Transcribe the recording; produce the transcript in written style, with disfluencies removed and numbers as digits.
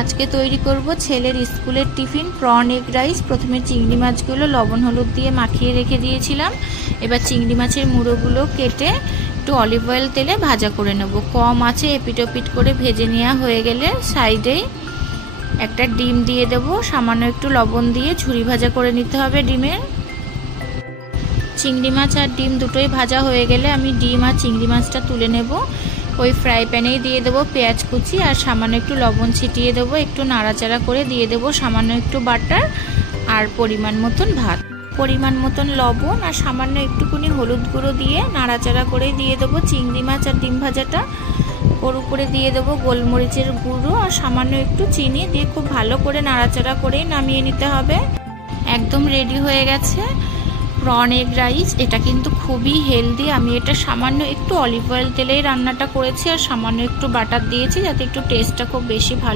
আজকে তৈরি করব ছেলের স্কুলের টিফিন প্রন এগ রাইস। প্রথমে চিংড়ি মাছগুলো লবণ হলুদ দিয়ে মাখিয়ে রেখে দিয়েছিলাম। এবার চিংড়ি মাছের মুড়োগুলো কেটে একটু অলিভ অয়েল তেলে ভাজা করে নেব। কম আঁচে এপিট ওপিট করে ভেজে নেওয়া হয়ে গেলে সাইডেই একটা ডিম দিয়ে দেব। সামান্য একটু লবণ দিয়ে ঝুরি ভাজা করে নিতে হবে ডিমের। চিংড়ি মাছ আর ডিম দুটোই ভাজা হয়ে গেলে আমি ডিম আর চিংড়ি মাছটা তুলে নেব। ওই ফ্রাই প্যানেই দিয়ে দেবো পেঁয়াজ কুচি আর সামান্য একটু লবণ ছিটিয়ে দেবো। একটু নাড়াচাড়া করে দিয়ে দেবো সামান্য একটু বাটার আর পরিমাণ মতন ভাত, পরিমাণ মতন লবণ আর সামান্য একটুখানি হলুদ গুঁড়ো দিয়ে নাড়াচাড়া করে দিয়ে দেবো চিংড়ি মাছ আর ডিম ভাজাটা। ওর উপরে দিয়ে দেবো গোলমরিচের গুঁড়ো আর সামান্য একটু চিনি দিয়ে খুব ভালো করে নাড়াচাড়া করেই নামিয়ে নিতে হবে। একদম রেডি হয়ে গেছে প্রন এগ রাইস। এটা কিন্তু খুবই হেলদি। আমি এটা সামান্য একটু অলিভ অয়েল তেলেই রান্নাটা করেছি আর সামান্য একটু বাটার দিয়েছি যাতে একটু টেস্টটা খুব বেশি ভালো